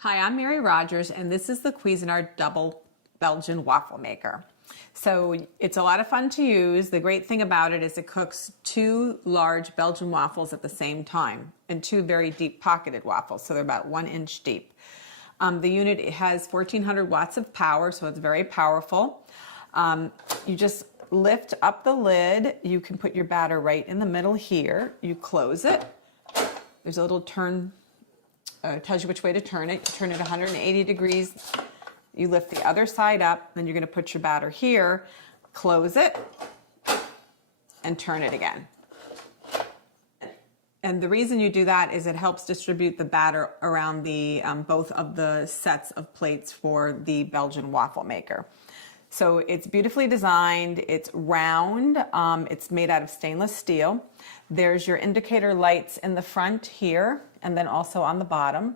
Hi, I'm Mary Rogers, and this is the Cuisinart Double Belgian Waffle Maker. So it's a lot of fun to use. The great thing about it is it cooks 2 large Belgian waffles at the same time, and 2 very deep pocketed waffles, so they're about 1 inch deep. The unit has 1400 watts of power, so it's very powerful. You just lift up the lid. You can put your batter right in the middle here. You close it. There's a little turn. Tells you which way to turn it. You turn it 180 degrees. You lift the other side up, then you're going to put your batter here, close it, and turn it again. And the reason you do that is it helps distribute the batter around the both of the sets of plates for the Belgian waffle maker. So it's beautifully designed, it's round, it's made out of stainless steel. There's your indicator lights in the front here and then also on the bottom.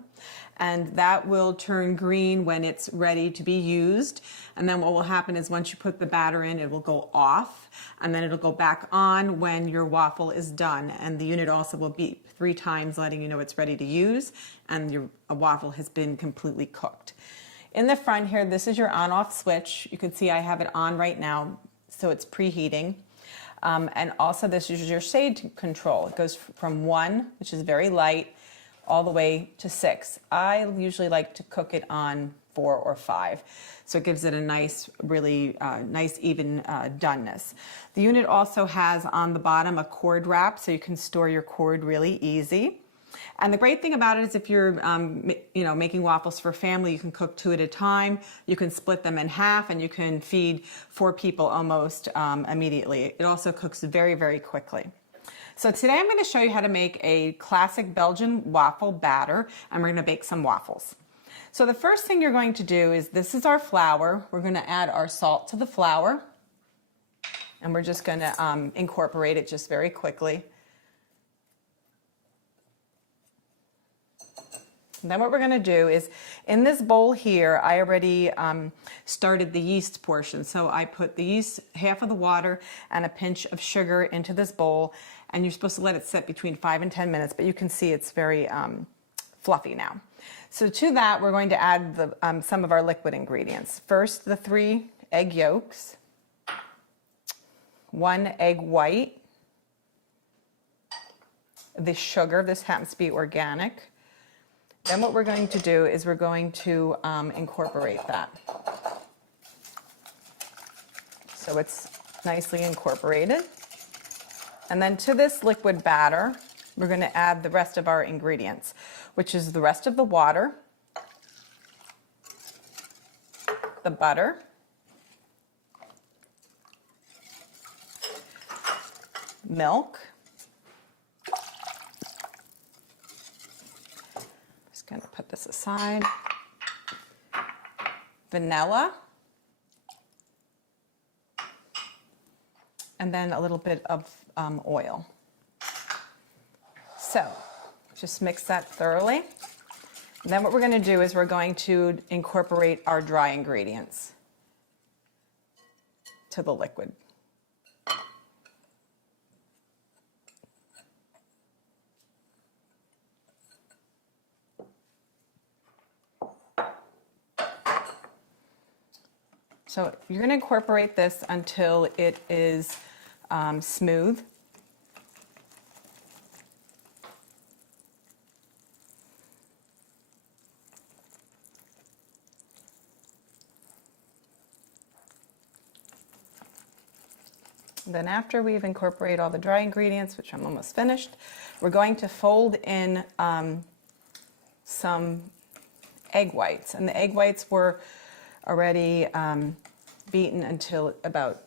And that will turn green when it's ready to be used. And then what will happen is once you put the batter in, it will go off and then it'll go back on when your waffle is done. And the unit also will beep 3 times letting you know it's ready to use and your waffle has been completely cooked. In the front here, this is your on-off switch. You can see I have it on right now, so it's preheating. And also this is your shade control. It goes from 1, which is very light, all the way to 6. I usually like to cook it on 4 or 5. So it gives it a nice, really nice even doneness. The unit also has on the bottom a cord wrap, so you can store your cord really easy. And the great thing about it is if you're making waffles for family, you can cook 2 at a time. You can split them in half and you can feed 4 people almost immediately. It also cooks very, very quickly. So today I'm going to show you how to make a classic Belgian waffle batter, and we're going to bake some waffles. So the first thing you're going to do is, this is our flour. We're going to add our salt to the flour, and we're just going to incorporate it just very quickly. And then what we're going to do is, in this bowl here, I already started the yeast portion. So I put the yeast, half of the water, and a pinch of sugar into this bowl. And you're supposed to let it sit between 5 and 10 minutes, but you can see it's very fluffy now. So to that, we're going to add some of our liquid ingredients. First, the 3 egg yolks, 1 egg white, the sugar. This happens to be organic. Then what we're going to do is we're going to incorporate that. So it's nicely incorporated. And then to this liquid batter, we're going to add the rest of our ingredients, which is the rest of the water, the butter, milk, going to put this aside, vanilla, and then a little bit of oil. So just mix that thoroughly. And then what we're going to do is we're going to incorporate our dry ingredients to the liquid. So you're going to incorporate this until it is smooth. Then after we've incorporated all the dry ingredients, which I'm almost finished, we're going to fold in some egg whites. And the egg whites were already beaten until about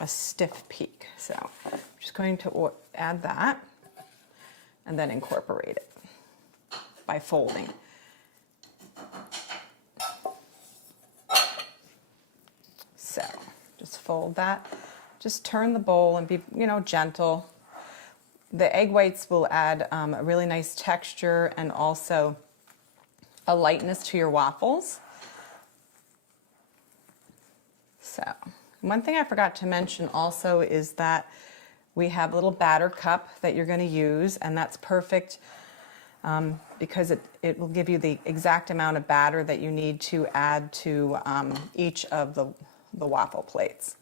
a stiff peak. So I'm just going to add that and then incorporate it by folding. So just fold that. Just turn the bowl and be, gentle. The egg whites will add a really nice texture and also a lightness to your waffles. So, one thing I forgot to mention also is that we have a little batter cup that you're going to use, and that's perfect because it will give you the exact amount of batter that you need to add to each of the waffle plates.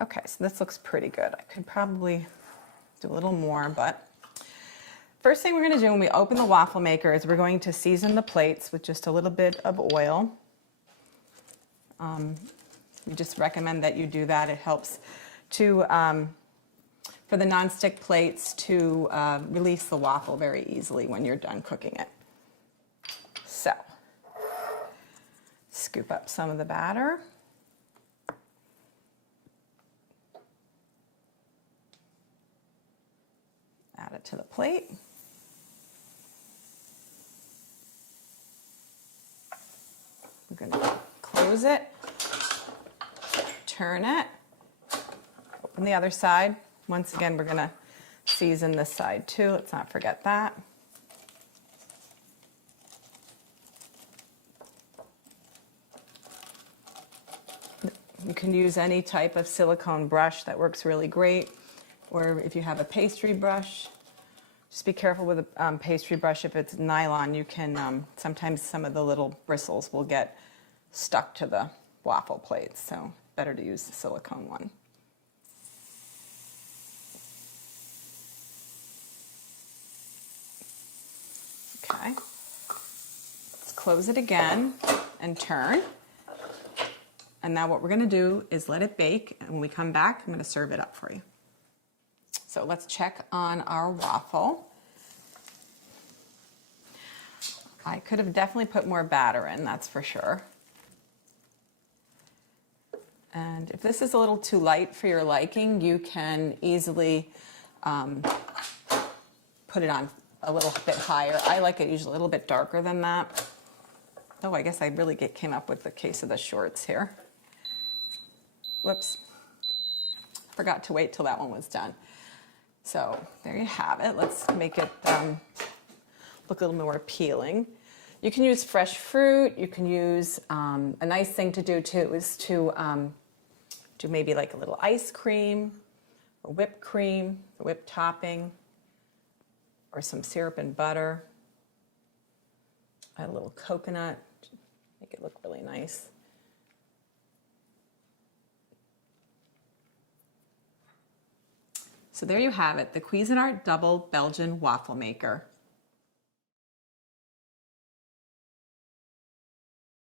Okay, so this looks pretty good. I could probably do a little more, but first thing we're going to do when we open the waffle maker is we're going to season the plates with just a little bit of oil. We just recommend that you do that. It helps to for the nonstick plates to release the waffle very easily when you're done cooking it. So, scoop up some of the batter. Add it to the plate. We're going to close it, turn it, open the other side. Once again, we're going to season this side too. Let's not forget that. You can use any type of silicone brush that works really great. Or if you have a pastry brush, just be careful with a pastry brush. If it's nylon, you can, sometimes some of the little bristles will get stuck to the waffle plates. So better to use the silicone one. Okay, let's close it again and turn. And now what we're going to do is let it bake, and when we come back, I'm going to serve it up for you. So let's check on our waffle. I could have definitely put more batter in, that's for sure. And if this is a little too light for your liking, you can easily put it on a little bit higher. I like it usually a little bit darker than that. Oh, I guess I really came up with the case of the shorts here. Whoops. Forgot to wait till that one was done. So there you have it. Let's make it look a little more appealing. You can use fresh fruit. You can use, a nice thing to do too is to do maybe like a little ice cream or whipped cream, or whipped topping, or some syrup and butter. Add a little coconut, make it look really nice. So there you have it, the Cuisinart Double Belgian Waffle Maker.